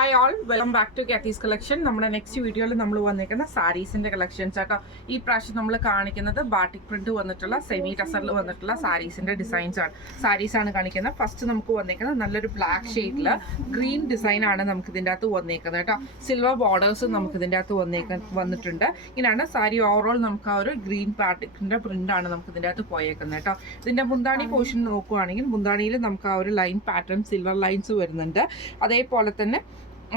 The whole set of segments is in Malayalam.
Hi all, welcome back to Kathi's collection. നമ്മുടെ നെക്സ്റ്റ് വീഡിയോയിൽ നമ്മൾ വന്നിരിക്കുന്ന സാരീസിന്റെ കളക്ഷൻസ് ആട്ടോ. ഈ പ്രാവശ്യം നമ്മൾ കാണിക്കുന്നത് ബാട്ടിക് പ്രിന്റ് വന്നിട്ടുള്ള സെമി ടസറിൽ വന്നിട്ടുള്ള സാരീസിന്റെ ഡിസൈൻസ് ആണ്. സാരീസ് ആണ് കാണിക്കുന്നത്. ഫസ്റ്റ് നമുക്ക് വന്നിരിക്കുന്നത് നല്ലൊരു ബ്ലാക്ക് ഷെയ്ഡില് ഗ്രീൻ ഡിസൈൻ ആണ് നമുക്ക് ഇതിൻ്റെ അകത്ത് വന്നിരിക്കുന്നത് കേട്ടോ. സിൽവർ ബോർഡേഴ്സും നമുക്ക് ഇതിൻ്റെ അകത്ത് വന്നിട്ടുണ്ട്. ഇങ്ങനെയാണ് സാരി ഓവറോൾ നമുക്ക് ആ ഒരു ഗ്രീൻ ബാട്ടിക്കിന്റെ പ്രിന്റ് ആണ് നമുക്ക് ഇതിൻ്റെ അകത്ത് പോയേക്കുന്നത് കേട്ടോ. ഇതിന്റെ മുന്താണി പോർഷൻ നോക്കുകയാണെങ്കിൽ മുന്താണിയിൽ നമുക്ക് ആ ഒരു ലൈൻ പാറ്റേൺ സിൽവർ ലൈൻസ് വരുന്നുണ്ട്. അതേപോലെ തന്നെ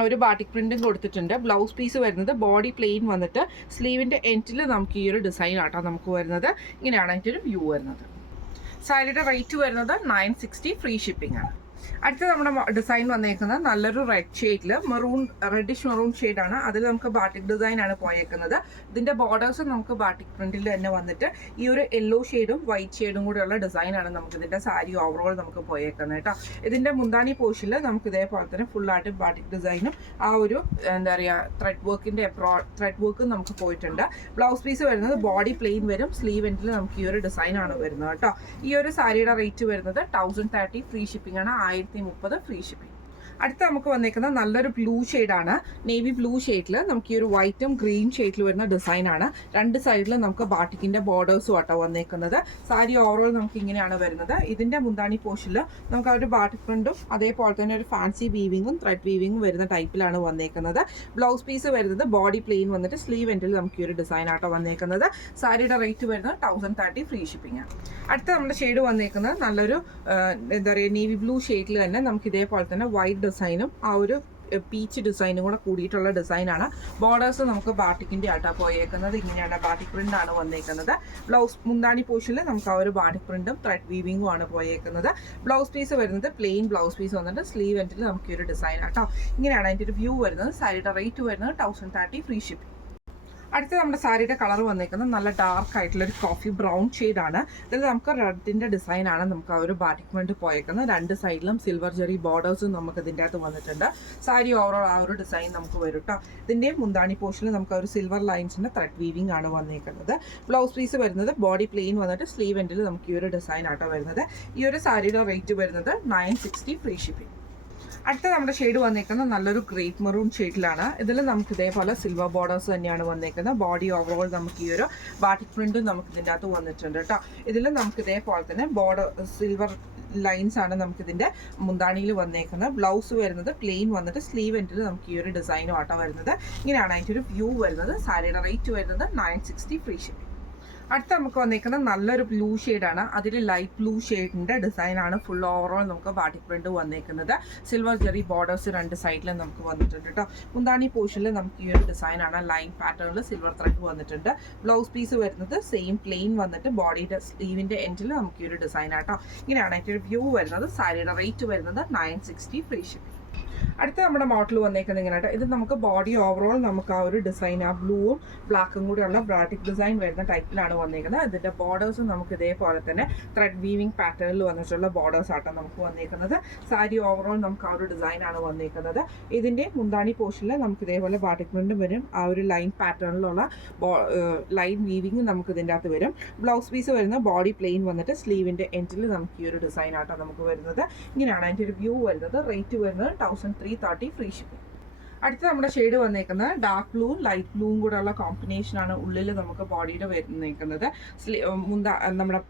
ഒരു ബാട്ടിക് പ്രിന്റും കൊടുത്തിട്ടുണ്ട്. ബ്ലൗസ് പീസ് വരുന്നത് ബോഡി പ്ലെയിൻ വന്നിട്ട് സ്ലീവിൻ്റെ എൻഡിൽ നമുക്ക് ഈ ഒരു ഡിസൈൻ ആട്ടോ നമുക്ക് വരുന്നത്. ഇങ്ങനെയാണ് അതിൻ്റെ ഒരു വ്യൂ വരുന്നത്. സാരിയുടെ റേറ്റ് വരുന്നത് 960, ഫ്രീ ഷിപ്പിംഗ് ആണ്. അടുത്ത നമ്മുടെ ഡിസൈൻ വന്നേക്കുന്നത് നല്ലൊരു റെഡ് ഷെയ്ഡിൽ റെഡിഷ് മെറൂൺ ഷെയ്ഡാണ്. അതിൽ നമുക്ക് ബാട്ടിക് ഡിസൈൻ ആണ് പോയേക്കുന്നത്. ഇതിൻ്റെ ബോർഡേഴ്സ് നമുക്ക് ബാട്ടിക് പ്രിന്റിൽ തന്നെ വന്നിട്ട് ഈ ഒരു യെല്ലോ ഷെയ്ഡും വൈറ്റ് ഷെയ്ഡും കൂടെയുള്ള ഡിസൈനാണ് നമുക്ക് ഇതിൻ്റെ സാരി ഓവറോൾ നമുക്ക് പോയേക്കുന്നത് കേട്ടോ. ഇതിൻ്റെ മുന്താണി പോർഷനിൽ നമുക്ക് ഇതേപോലെ തന്നെ ഫുള്ളായിട്ട് ബാട്ടിക് ഡിസൈനും ആ ഒരു എന്താ പറയുക ത്രെഡ് വർക്കും നമുക്ക് പോയിട്ടുണ്ട്. ബ്ലൗസ് പീസ് വരുന്നത് ബോഡി പ്ലെയിൻ വരും. സ്ലീവ് എൻഡിൽ നമുക്ക് ഈ ഒരു ഡിസൈനാണ് വരുന്നത് കേട്ടോ. ഈ ഒരു സാരിയുടെ റേറ്റ് വരുന്നത് 1030, ഫ്രീ ഷിപ്പിംഗ് ആണ്. 1030 ഫ്രീ ഷിപ്പിംഗ്. അടുത്ത നമുക്ക് വന്നേക്കുന്ന നല്ലൊരു ബ്ലൂ ഷെയ്ഡാണ്. നേവി ബ്ലൂ ഷെയ്ഡിൽ നമുക്ക് ഈ ഒരു വൈറ്റും ഗ്രീൻ ഷെയ്ഡിൽ വരുന്ന ഡിസൈനാണ്. രണ്ട് സൈഡിൽ നമുക്ക് ബാട്ടിക്കിൻ്റെ ബോർഡേഴ്സും ആട്ടോ വന്നേക്കുന്നത്. സാരി ഓവറോൾ നമുക്ക് ഇങ്ങനെയാണ് വരുന്നത്. ഇതിൻ്റെ മുന്താണി പോർഷനിൽ നമുക്ക് ആ ഒരു ബാട്ടിക് പ്രിന്റും അതേപോലെ തന്നെ ഒരു ഫാൻസി വീവിങ്ങും ത്രെഡ് വീവിങ്ങും വരുന്ന ടൈപ്പിലാണ് വന്നേക്കുന്നത്. ബ്ലൗസ് പീസ് വരുന്നത് ബോഡി പ്ലെയിൻ വന്നിട്ട് സ്ലീവ് എൻഡിൽ നമുക്ക് ഈ ഒരു ഡിസൈൻ ആട്ടോ വന്നേക്കുന്നത്. സാരിയുടെ റേറ്റ് വരുന്നത് 1030, ഫ്രീ ഷിപ്പിംഗ് ആണ്. അടുത്ത നമ്മുടെ ഷെയ്ഡ് വന്നേക്കുന്നത് നല്ലൊരു എന്താ പറയുക നേവി ബ്ലൂ ഷെയ്ഡിൽ തന്നെ നമുക്ക് ഇതേപോലെ തന്നെ വൈറ്റ് ഡിസൈനും ആ ഒരു പീച്ച് ഡിസൈനും കൂടെ കൂടിയിട്ടുള്ള ഡിസൈനാണ്. ബോർഡേഴ്സ് നമുക്ക് ബാട്ടിക്കിൻ്റെ ആട്ടാ പോയേക്കുന്നത്. ഇങ്ങനെയാണ് ബാട്ടിക് പ്രിന്റ് ആണ് വന്നേക്കുന്നത്. ബ്ലൗസ് മുന്താണി പോർഷനിൽ നമുക്ക് ആ ഒരു ബാട്ടിക് പ്രിന്റും ത്രെഡ് വീവിങ്ങും ആണ് പോയേക്കുന്നത്. ബ്ലൗസ് പീസ് വരുന്നത് പ്ലെയിൻ ബ്ലൗസ് പീസ് വന്നിട്ട് സ്ലീവ് എൻഡിൽ നമുക്ക് ഈ ഒരു ഡിസൈൻ ആട്ടോ. ഇങ്ങനെയാണ് അതിൻ്റെ ഒരു വ്യൂ വരുന്നത്. സാരിയുടെ റേറ്റ് വരുന്നത് 1030, ഫ്രീ ഷിപ്പിംഗ്. അടുത്ത നമ്മുടെ സാരിയുടെ കളർ വന്നേക്കുന്നത് നല്ല ഡാർക്ക് ആയിട്ടുള്ളൊരു കോഫി ബ്രൗൺ ഷെയ്ഡാണ്. ഇതിൽ നമുക്ക് റെഡിൻ്റെ ഡിസൈനാണ് നമുക്ക് ആ ഒരു ബാട്ടിക് പ്രിന്റ് പോയേക്കുന്നത്. രണ്ട് സൈഡിലും സിൽവർ ജെറി ബോർഡേഴ്സും നമുക്ക് ഇതിൻ്റെ അകത്ത് വന്നിട്ടുണ്ട്. സാരി ഓവറോൾ ആ ഒരു ഡിസൈൻ നമുക്ക് വരും കേട്ടോ. ഇതിൻ്റെ മുന്താണി പോർഷനിൽ നമുക്ക് ഒരു സിൽവർ ലൈൻസിൻ്റെ ത്രെഡ് വീവിംഗ് ആണ് വന്നേക്കുന്നത്. ബ്ലൗസ് പീസ് വരുന്നത് ബോഡി പ്ലെയിൻ വന്നിട്ട് സ്ലീവ് എൻഡിൽ നമുക്ക് ഈ ഒരു ഡിസൈൻ ആട്ടോ വരുന്നത്. ഈ ഒരു സാരിയുടെ റേറ്റ് വരുന്നത് 960, ഫ്രീ ഷിപ്പിംഗ്. അടുത്ത നമ്മുടെ ഷെയ്ഡ് വന്നേക്കുന്നത് നല്ലൊരു ഗ്രേപ്പ് മെറൂൺ ഷെയ്ഡിലാണ്. ഇതിൽ നമുക്ക് ഇതേപോലെ സിൽവർ ബോർഡേഴ്സ് തന്നെയാണ് വന്നേക്കുന്നത്. ബോഡി ഓവറോൾ നമുക്ക് ഈ ഒരു ബാട്ടിക് പ്രിന്റും നമുക്ക് ഇതിൻ്റെ അകത്ത് വന്നിട്ടുണ്ട് കേട്ടോ. ഇതിൽ നമുക്ക് ഇതേപോലെ തന്നെ ബോർഡർ സിൽവർ ലൈൻസ് ആണ് നമുക്ക് ഇതിൻ്റെ മുന്താണിയിൽ വന്നേക്കുന്നത്. ബ്ലൗസ് വരുന്നത് പ്ലെയിൻ വന്നിട്ട് സ്ലീവ് എൻഡിൽ നമുക്ക് ഈ ഒരു ഡിസൈനും ആട്ടോ വരുന്നത്. ഇങ്ങനെയാണ് അതിൻ്റെ ഒരു വ്യൂ വരുന്നത്. സാരിയുടെ റേറ്റ് വരുന്നത് 960, ഫ്രീ ഷിപ്പിംഗ്. അടുത്ത നമുക്ക് വന്നേക്കുന്നത് നല്ലൊരു ബ്ലൂ ഷെയ്ഡാണ്. അതിൽ ലൈറ്റ് ബ്ലൂ ഷെയ്ഡിൻ്റെ ഡിസൈനാണ് ഫുൾ ഓവറോൾ നമുക്ക് ബാട്ടിക് പ്രിന്റ് വന്നേക്കുന്നത്. സിൽവർ ജെറി ബോർഡേഴ്സ് രണ്ട് സൈഡിലും നമുക്ക് വന്നിട്ടുണ്ട് കേട്ടോ. മുന്താണി പോർഷനിൽ നമുക്ക് ഈ ഒരു ഡിസൈനാണ് ലൈൻ പാറ്റേണിൽ സിൽവർ ത്രെഡ് വന്നിട്ടുണ്ട്. ബ്ലൗസ് പീസ് വരുന്നത് സെയിം പ്ലെയിൻ വന്നിട്ട് ബോഡിയുടെ സ്ലീവിൻ്റെ എൻഡിൽ നമുക്ക് ഈ ഒരു ഡിസൈൻ ആട്ടോ. ഇങ്ങനെയാണ് അതിൻ്റെ ഒരു വ്യൂ വരുന്നത്. സാരിയുടെ റേറ്റ് വരുന്നത് 960, ഫ്രീ ഷിപ്പിംഗ്. അടുത്ത നമ്മുടെ മോഡൽ വന്നേക്കുന്നത് ഇങ്ങനെ. ഇത് നമുക്ക് ബോഡി ഓവറോൾ നമുക്ക് ആ ഒരു ഡിസൈൻ ആ ബ്ലൂവും ബ്ലാക്കും കൂടെയുള്ള ബ്രാറ്റിക് ഡിസൈൻ വരുന്ന ടൈപ്പിലാണ് വന്നേക്കുന്നത്. ഇതിൻ്റെ ബോർഡേഴ്സും നമുക്ക് ഇതേപോലെ തന്നെ ത്രെഡ് വീവിംഗ് പാറ്റേണിൽ വന്നിട്ടുള്ള ബോർഡേഴ്സ് ആട്ടോ നമുക്ക് വന്നേക്കുന്നത്. സാരി ഓവറോൾ നമുക്ക് ആ ഒരു ഡിസൈനാണ് വന്നേക്കുന്നത്. ഇതിൻ്റെ മുന്താണി പോർഷനിൽ നമുക്ക് ഇതേപോലെ ബാട്ടിക് പ്രിന്റും വരും. ആ ഒരു ലൈൻ പാറ്റേണിലുള്ള ലൈൻ വീവിങ് നമുക്ക് ഇതിൻ്റെ അകത്ത് വരും. ബ്ലൗസ് പീസ് വരുന്ന ബോഡി പ്ലെയിൻ വന്നിട്ട് സ്ലീവിൻ്റെ എൻഡിൽ നമുക്ക് ഈ ഒരു ഡിസൈൻ ആട്ടോ നമുക്ക് വരുന്നത്. ഇങ്ങനെയാണ് അതിൻ്റെ ഒരു വ്യൂ വരുന്നത്. റേറ്റ് വരുന്നത് 1330, ഫ്രീ ഷിപ്പിംഗ്. അടുത്ത നമ്മുടെ ഷെയ്ഡ് വന്നേക്കുന്നത് ഡാർക്ക് ബ്ലൂവും ലൈറ്റ് ബ്ലൂവും കൂടെ ഉള്ള കോമ്പിനേഷനാണ് ഉള്ളിൽ നമുക്ക് ബോഡിയുടെ വന്നേക്കുന്നത്. നമ്മുടെ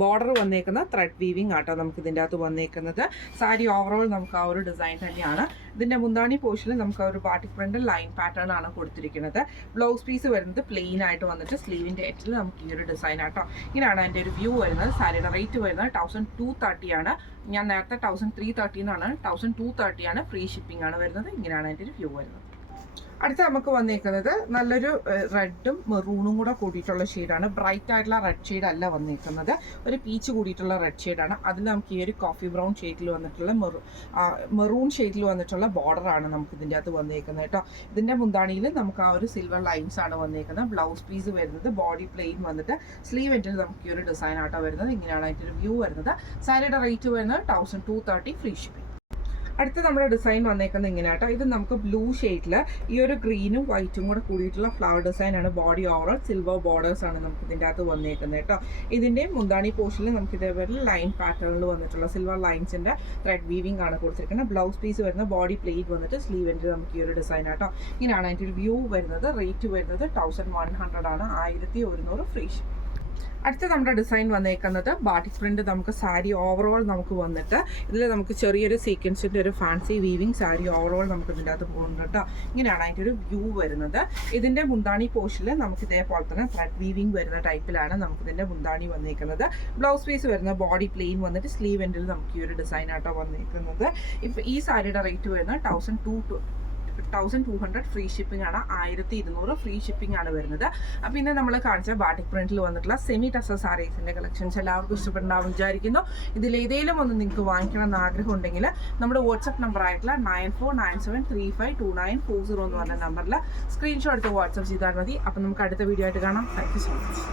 ബോർഡർ വന്നേക്കുന്ന ത്രെഡ് വീവിംഗ് ആട്ടോ നമുക്ക് ഇതിൻ്റെ അകത്ത് വന്നേക്കുന്നത്. സാരി ഓവറോൾ നമുക്ക് ആ ഒരു ഡിസൈൻ തന്നെയാണ്. ഇതിൻ്റെ മുന്താണി പോർഷനിൽ നമുക്ക് ആ ഒരു ബാട്ടിക് പ്രിന്റ് ലൈൻ പാറ്റേൺ ആണ് കൊടുത്തിരിക്കുന്നത്. ബ്ലൗസ് പീസ് വരുന്നത് പ്ലെയിൻ ആയിട്ട് വന്നിട്ട് സ്ലീവിൻ്റെ എറ്റിൽ നമുക്ക് ഈ ഒരു ഡിസൈൻ ആട്ടോ. ഇങ്ങനെയാണ് അതിൻ്റെ ഒരു വ്യൂ വരുന്നത്. സാരിയുടെ റേറ്റ് വരുന്നത് 1230 ആണ്. ഞാൻ നേരത്തെ 1330 എന്നാണ്, 1230 ആണ്. ഫ്രീ ഷിപ്പിംഗ് ആണ് വരുന്നത്. ഇങ്ങനെയാണ് അതിൻ്റെ ഒരു വ്യൂ വരുന്നത്. അടുത്ത നമുക്ക് വന്നേക്കുന്നത് നല്ലൊരു റെഡും മെറൂണും കൂടെ കൂടിയിട്ടുള്ള ഷെയ്ഡാണ്. ബ്രൈറ്റ് ആയിട്ടുള്ള റെഡ് ഷെയ്ഡ് അല്ല വന്നേക്കുന്നത്, ഒരു പീച്ച് കൂടിയിട്ടുള്ള റെഡ് ഷെയ്ഡാണ്. അതിൽ നമുക്ക് ഈ ഒരു കോഫി ബ്രൗൺ ഷെയ്ഡിൽ വന്നിട്ടുള്ള മെറൂൺ ഷെയ്ഡിൽ വന്നിട്ടുള്ള ബോർഡറാണ് നമുക്ക് ഇതിൻ്റെ അകത്ത് വന്നേക്കുന്നത് കേട്ടോ. ഇതിൻ്റെ മുന്താണിയിൽ നമുക്ക് ആ ഒരു സിൽവർ ലൈൻസ് ആണ് വന്നേക്കുന്നത്. ബ്ലൗസ് പീസ് വരുന്നത് ബോഡി പ്ലെയിൻ വന്നിട്ട് സ്ലീവ് എൻഡിൽ നമുക്ക് ഈ ഒരു ഡിസൈൻ ആട്ടോ വരുന്നത്. ഇങ്ങനെയാണ് അതിൻ്റെ ഒരു വ്യൂ വരുന്നത്. സാരിയുടെ റേറ്റ് വരുന്നത് 1230, ഫ്രീ ഷിപ്പിംഗ്. അടുത്ത നമ്മുടെ ഡിസൈൻ വന്നേക്കുന്നത് ഇങ്ങനെ കേട്ടോ. ഇത് നമുക്ക് ബ്ലൂ ഷെയ്ഡിൽ ഈ ഒരു ഗ്രീനും വൈറ്റും കൂടെ കൂടിയിട്ടുള്ള ഫ്ലവർ ഡിസൈൻ ആണ്. ബോഡി ഓവറോൾ സിൽവർ ബോർഡേഴ്സ് ആണ് നമുക്ക് ഇതിൻ്റെ അകത്ത് വന്നേക്കുന്നത് കേട്ടോ. ഇതിൻ്റെ മുന്താണി പോർഷനിൽ നമുക്ക് ഇതേപോലെ ലൈൻ പാറ്റേണിൽ വന്നിട്ടുള്ള സിൽവർ ലൈൻസിൻ്റെ ത്രെഡ് വീവിംഗ് ആണ് കൊടുത്തിരിക്കുന്നത്. ബ്ലൗസ് പീസ് വരുന്ന ബോഡി പ്ലേറ്റ് വന്നിട്ട് സ്ലീവിൻ്റെ നമുക്ക് ഈ ഒരു ഡിസൈൻ ആട്ടോ. ഇങ്ങനെയാണ് അതിൻ്റെ ഒരു വ്യൂ വരുന്നത്. റേറ്റ് വരുന്നത് 1100 ആണ്. 1100 ഫ്രീ ഷിപ്പ്. അടുത്ത നമ്മുടെ ഡിസൈൻ വന്നേക്കുന്നത് ബാട്ടിക് പ്രിന്റ്. നമുക്ക് സാരി ഓവറോൾ നമുക്ക് വന്നിട്ട് ഇതിൽ നമുക്ക് ചെറിയൊരു സീക്വൻസിൻ്റെ ഒരു ഫാൻസി വീവിങ് സാരി ഓവറോൾ നമുക്ക് ഇതിൻ്റെ അകത്ത് പോകുന്നുണ്ട് കേട്ടോ. ഇങ്ങനെയാണ് അതിൻ്റെ ഒരു വ്യൂ വരുന്നത്. ഇതിൻ്റെ മുന്താണി പോർഷനിൽ നമുക്ക് ഇതേപോലെ തന്നെ ത്രെഡ് വീവിങ് വരുന്ന ടൈപ്പിലാണ് നമുക്ക് ഇതിൻ്റെ മുന്താണി വന്നേക്കുന്നത്. ബ്ലൗസ് പീസ് വരുന്ന ബോഡി പ്ലെയിൻ വന്നിട്ട് സ്ലീവ് എൻഡിൽ നമുക്ക് ഈ ഒരു ഡിസൈൻ ആട്ടോ വന്നേക്കുന്നത്. ഇപ്പം ഈ സാരിയുടെ റേറ്റ് വരുന്നത് 1200 ഫ്രീ ഷിപ്പിംഗ് ആണ്. 1200 ഫ്രീ ഷിപ്പിംഗ് ആണ് വരുന്നത്. അപ്പോൾ ഇന്ന് നമ്മൾ കാണിച്ച ബാട്ടിക് പ്രിന്റിൽ വന്നിട്ടുള്ള സെമി ടസർ സാരീസിൻ്റെ കളക്ഷൻസ് എല്ലാവർക്കും ഇഷ്ടപ്പെട്ടുണ്ടാവും വിചാരിക്കുന്നു. ഇതിലേതെങ്കിലും ഒന്ന് നിങ്ങൾക്ക് വാങ്ങിക്കണം എന്ന് ആഗ്രഹം ഉണ്ടെങ്കിൽ നമ്മുടെ വാട്സപ്പ് നമ്പർ ആയിട്ടുള്ള 9497352940 എന്ന് പറഞ്ഞ നമ്പറിൽ സ്ക്രീൻഷോട്ട് എടുത്ത് വാട്സപ്പ് ചെയ്താൽ മതി. അപ്പോൾ നമുക്ക് അടുത്ത വീഡിയോ ആയിട്ട് കാണാം. Thank you so much.